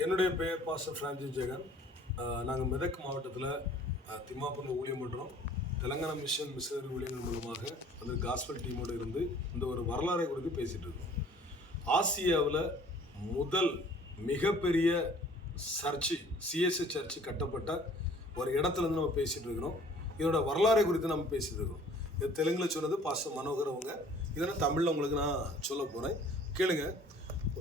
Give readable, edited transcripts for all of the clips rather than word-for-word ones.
என்னுடைய பெயர் pastor Francis Jagan. நாங்கள் மெதக் மாவட்டத்தில் திம்மாப்பூரில் ஊழியம் பண்ணுறோம். தெலங்கானா மிஷன் மிஷனரி ஊழியங்கள் மூலமாக அந்த காஸ்பல் டீமோடு இருந்து இந்த ஒரு வரலாறை குறித்து பேசிகிட்டு இருக்கோம். ஆசியாவில் முதல் மிகப்பெரிய சர்ச்சு சிஎஸ்ஐ சர்ச்சு கட்டப்பட்ட ஒரு இடத்துலேருந்து நம்ம பேசிகிட்டு இருக்கிறோம். இதோட வரலாறை குறித்து நம்ம பேசிகிட்டு இருக்கோம். இது தெலுங்கில் சொன்னது பாஸ்டர் மனோகர் அவங்க. இதெல்லாம் தமிழில் உங்களுக்கு நான் சொல்ல போகிறேன், கேளுங்க.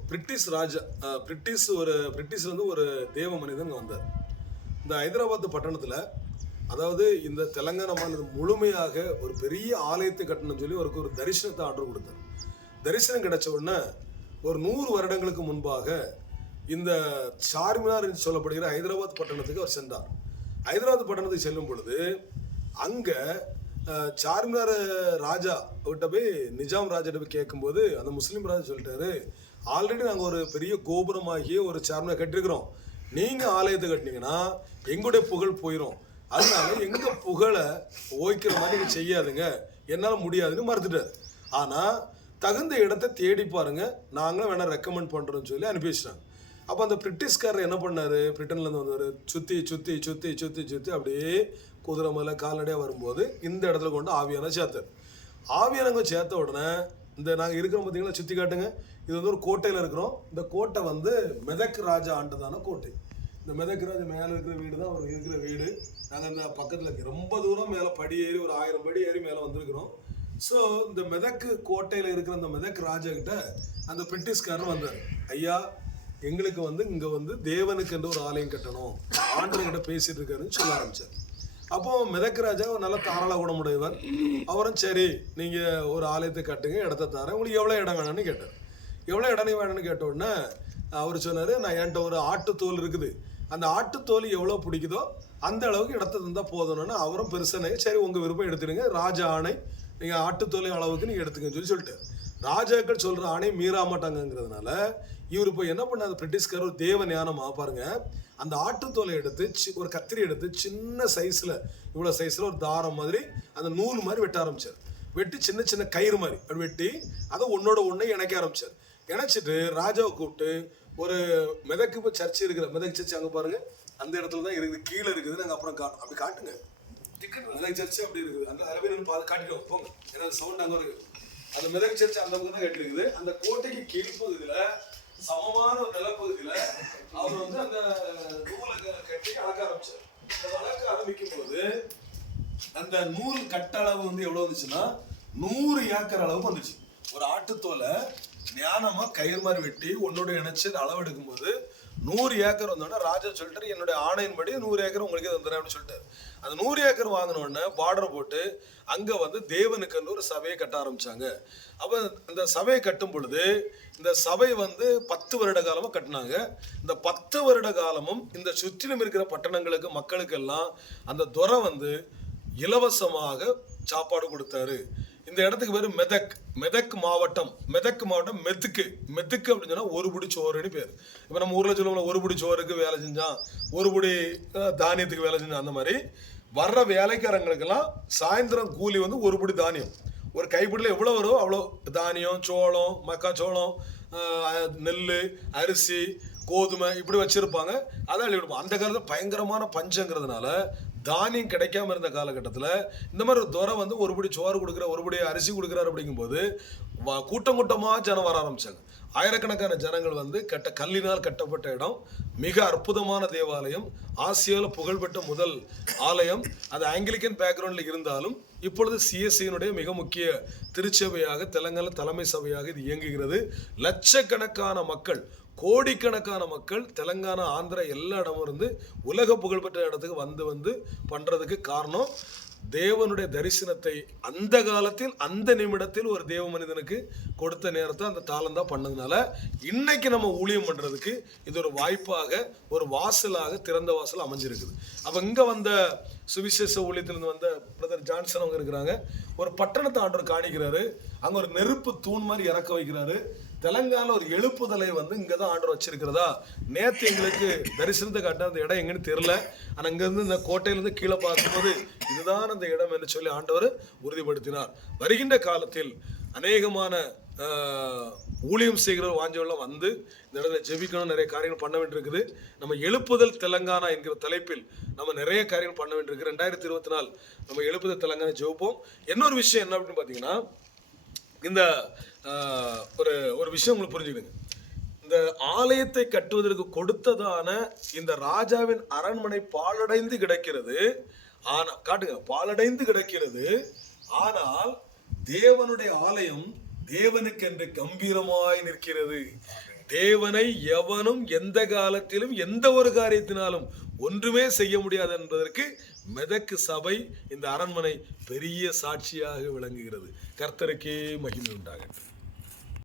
பிரிட்டிஷ் ராஜா பிரிட்டிஷ்லேருந்து ஒரு தேவ மனிதன் வந்தார். இந்த ஹைதராபாத் பட்டணத்தில், அதாவது இந்த தெலங்கானா மாநிலம் முழுமையாக ஒரு பெரிய ஆலயத்தை கட்டணும்னு சொல்லி அவருக்கு ஒரு தரிசனத்தை ஆர்டர் கொடுத்தார். தரிசனம் கிடைச்ச உடனே ஒரு 100 வருடங்களுக்கு முன்பாக இந்த சார்மினார் என்று சொல்லப்படுகிற ஹைதராபாத் பட்டணத்துக்கு அவர் சென்றார். ஹைதராபாத் பட்டணத்துக்கு செல்லும் பொழுது அங்கே சார்மினார் ராஜா விட்ட போய் நிஜாம் ராஜா போய் கேட்கும்போது அந்த முஸ்லீம் ராஜா சொல்லிட்டாரு, ஆல்ரெடி நாங்கள் ஒரு பெரிய கோபுரமாகிய ஒரு சார்மினார் கட்டிருக்கிறோம், நீங்கள் ஆலயத்தை கட்டினீங்கன்னா எங்களுடைய புகழ் போயிடும், அதனால எங்கள் புகழை ஓய்க்கிற மாதிரி நீங்கள் செய்யாதுங்க, என்னால் முடியாதுன்னு மறுத்துட்டார். ஆனால் தகுந்த இடத்தை தேடி பாருங்க, நாங்களும் வேணால் ரெக்கமெண்ட் பண்ணுறோன்னு சொல்லி அனுப்பி வச்சிட்டாங்க. அப்போ அந்த பிரிட்டிஷ்காரர் என்ன பண்ணார், பிரிட்டன்லேருந்து வந்தவர் சுற்றி சுற்றி சுற்றி சுற்றி சுற்றி அப்படியே குதிரை மேலே கால்நடையாக வரும்போது இந்த இடத்துல கொண்டு ஆவியான சேர்த்தார். ஆவியானங்க சேர்த்த உடனே இந்த நாங்கள் இருக்கிறோம் பார்த்தீங்களா, சுற்றி காட்டுங்க. இது வந்து ஒரு கோட்டையில் இருக்கிறோம். இந்த கோட்டை வந்து மெதக் ராஜா ஆண்டதான கோட்டை. இந்த மெதக் ராஜா மேலே இருக்கிற வீடு தான் அவர் இருக்கிற வீடு. நாங்கள் இந்த பக்கத்தில் ரொம்ப தூரம் மேலே படி ஏறி ஒரு 1000 படி ஏறி மேலே வந்திருக்கிறோம். ஸோ இந்த மெதக் கோட்டையில் இருக்கிற அந்த மெதக் ராஜா கிட்ட அந்த பிரிட்டிஷ்காரர் வந்தார். ஐயா, எங்களுக்கு வந்து இங்கே வந்து தேவனுக்கு என்று ஒரு ஆலயம் கட்டணும், ஆண்டவர்கிட்ட பேசிட்டு இருக்காருன்னு சொல்ல ஆரம்பித்தார். அப்போ மெதக் ராஜா நல்ல தாராள குணமுடையவர். அவரும் சரி, நீங்கள் ஒரு ஆலயத்தை கட்டுங்க, இடத்த தரேன், உங்களுக்கு எவ்வளோ இடம் வேணும்னு கேட்டார். எவ்வளோ இடம் வேணும்னு கேட்ட உடனே அவர் சொன்னார், நான் என்கிட்ட ஒரு ஆட்டுத்தோல் இருக்குது, அந்த ஆட்டுத்தோல் எவ்வளோ பிடிக்குதோ அந்த அளவுக்கு இடத்த தந்தால் போதணும்னு அவரும் பெருசாக சரி உங்கள் விருப்பம் எடுத்துடுங்க, ராஜா ஆணை, நீங்கள் ஆட்டுத்தோலை அளவுக்கு நீங்கள் எடுத்துக்கன்னு சொல்லிட்டார். ராஜாக்கள் சொல்கிற ஆணை மீற மாட்டாங்கிறதுனால இவர் இப்போ என்ன பண்ணார், பிரிட்டிஷ்கார் ஒரு தேவ ஞானமாக பாருங்க, அந்த ஆட்டுத்தோலை எடுத்து ஒரு கத்திரி எடுத்து சின்ன சைஸில், இவ்வளோ சைஸில் ஒரு தாரம் மாதிரி அந்த நூல் மாதிரி வெட்ட ஆரம்பித்தார். வெட்டி சின்ன சின்ன கயிறு மாதிரி அப்படி வெட்டி அதை ஒன்னோட ஒன்றை இணைக்க ஆரம்பித்தார். இணைச்சிட்டு ராஜாவை கூப்பிட்டு ஒரு மெதக்கு இப்போ சர்ச்சு இருக்கிற மெதக் சர்ச்சு அங்கே பாருங்கள், அந்த இடத்துல தான் இருக்குது, கீழே இருக்குது, நாங்கள் அப்புறம் அப்படி காட்டுங்க, மெதக் சர்ச்சு அப்படி இருக்குது, அந்த அளவில் காட்டிடுவோம் போங்க, ஏன்னா சவுண்ட் அங்கே இருக்குது. அந்த மெதக் சர்ச்சு அந்த பக்கம் தான் கட்டிருக்குது. அந்த கோட்டைக்கு கீழ்ப்பகுதியில் சமமான ஒரு நிலப்பகுதியில் அவர் வந்து அந்த நூலை கட்டி அளக்க ஆரம்பிச்சார். அளக்க ஆரம்பிக்கும் போது அந்த நூல் கட்டளவு வந்து எவ்வளவு வந்துச்சுன்னா 100 ஏக்கர் அளவுக்கு வந்துச்சு. ஒரு ஆட்டுத்தோலை ஞானமா கயிறு மாதிரி வெட்டி ஒன்னோட இணைச்சு அளவு எடுக்கும் போது 100 ஏக்கர் வந்தோடனே ராஜா சொல்லிட்டாரு, என்னுடைய ஆணையின்படி 100 ஏக்கர் உங்களுக்கு தந்துறேன் அப்படின்னு சொல்லிட்டாரு. அந்த 100 ஏக்கர் வாங்கின உடனே பார்டர் போட்டு அங்கே வந்து தேவனுக்குன்னு ஒரு சபையை கட்ட ஆரம்பிச்சாங்க. அப்போ அந்த சபையை கட்டும் பொழுது இந்த சபை வந்து 10 வருட காலமாக கட்டினாங்க. இந்த 10 வருட காலமும் இந்த சுற்றிலும் இருக்கிற பட்டணங்களுக்கு மக்களுக்கு எல்லாம் அந்த துறை வந்து இலவசமாக சாப்பாடு கொடுத்தாரு. இந்த இடத்துக்கு பேர் மெதக் மாவட்டம் மெத்துக்கு அப்படின்னு சொன்னால் ஒரு புடி சோறுன்னு பேர். இப்போ நம்ம ஊரில் சொல்லுவோம்ல, ஒரு புடி சோறுக்கு வேலை செஞ்சான், ஒரு புடி தானியத்துக்கு வேலை செஞ்சான், அந்த மாதிரி வர்ற வேலைக்காரங்களுக்கெல்லாம் சாயந்தரம் கூலி வந்து ஒரு புடி தானியம், ஒரு கைப்பிடியில் எவ்வளோ வரும் அவ்வளோ தானியம், சோளம், மக்காச்சோளம், நெல், அரிசி, கோதுமை இப்படி வச்சுருப்பாங்க. அதான் எழுதிடுவோம். அந்த காலத்தில் பயங்கரமான பஞ்சங்கிறதுனால தானியம் கிடைக்காம இருந்த காலகட்டத்தில் இந்த மாதிரி ஒரு துறை வந்து ஒரு படி சோறு கொடுக்குற, ஒரு படி அரிசி கொடுக்குறாரு. அப்படிங்கும்போது கூட்டம் கூட்டமாக ஜனம் வர ஆரம்பித்தாங்க. ஆயிரக்கணக்கான ஜனங்கள் வந்து கல்லினால் கட்டப்பட்ட இடம், மிக அற்புதமான தேவாலயம், ஆசியாவில் புகழ்பெற்ற முதல் ஆலயம். அது ஆங்கிலிக்கன் பேக்ரவுண்டில் இருந்தாலும் இப்பொழுது சிஎஸ்ஐயினுடைய மிக முக்கிய திருச்சபையாக தெலங்கானா தலைமை சபையாக இது இயங்குகிறது. லட்சக்கணக்கான மக்கள், கோடிக்கணக்கான மக்கள் தெலங்கானா, ஆந்திரா எல்லா இடமும் இருந்து உலக புகழ்பெற்ற இடத்துக்கு வந்து பண்ணுறதுக்கு காரணம் தேவனுடைய தரிசனத்தை அந்த காலத்தில் அந்த நிமிடத்தில் ஒரு தேவ மனிதனுக்கு கொடுத்த நேரத்தை அந்த தாளம் தான் பண்ணதுனால இன்னைக்கு நம்ம ஊழியம் பண்ணுறதுக்கு இது ஒரு வாய்ப்பாக, ஒரு வாசலாக, திறந்த வாசல் அமைஞ்சிருக்குது. அப்போ இங்கே வந்த சுவிசேஷ ஊழியத்திலிருந்து வந்த பிரதர் ஜான்சன் அவங்க இருக்கிறாங்க. ஒரு பட்டணத்தை ஆண்டவர் காணிக்கிறாரு, அங்கே ஒரு நெருப்பு தூண் மாதிரி இறக்க வைக்கிறாரு. தெலங்கானாவில் ஒரு எழுப்புதலை வந்து இங்கே தான் ஆண்டவர் வச்சிருக்கிறதா. நேற்று எங்களுக்கு தரிசனத்தை காட்ட அந்த இடம் எங்கன்னு தெரியல, ஆனால் இங்கேருந்து இந்த கோட்டையிலேருந்து கீழே பார்க்கும்போது இதுதான் அந்த இடம் என்று சொல்லி ஆண்டவர் உறுதிப்படுத்தினார். வருகின்ற காலத்தில் அநேகமான ஊழியம் செய்கிற வாஞ்சவெல்லாம் வந்து இந்த இடத்துல ஜெபிக்கணும், நிறைய காரியங்கள் பண்ண வேண்டியிருக்குது. நம்ம எழுப்புதல் தெலங்கானா என்கிற தலைப்பில் நம்ம நிறைய காரியங்கள் பண்ண வேண்டியிருக்கு. 2024 நம்ம எழுப்புதல் தெலங்கானா ஜெபிப்போம். இன்னொரு விஷயம் என்ன அப்படின்னு பார்த்தீங்கன்னா, இந்த ஒரு விஷயம் உங்களுக்கு புரிஞ்சுக்கிடுங்க. இந்த ஆலயத்தை கட்டுவதற்கு கொடுத்ததான இந்த ராஜாவின் அரண்மனை பாழடைந்து கிடக்கிறது. ஆனா காட்டுங்க, பாழடைந்து கிடக்கிறது. ஆனால் தேவனுடைய ஆலயம் தேவனுக்கென்று கம்பீரமாய் நிற்கிறது. தேவனை எவனும் எந்த காலத்திலும் எந்த ஒரு காரியத்தினாலும் ஒன்றுமே செய்ய முடியாது என்பதற்கு மெதக்கு சபை, இந்த அரண்மனை பெரிய சாட்சியாக விளங்குகிறது. கர்த்தருக்கே மகிமை உண்டாகட்டும்.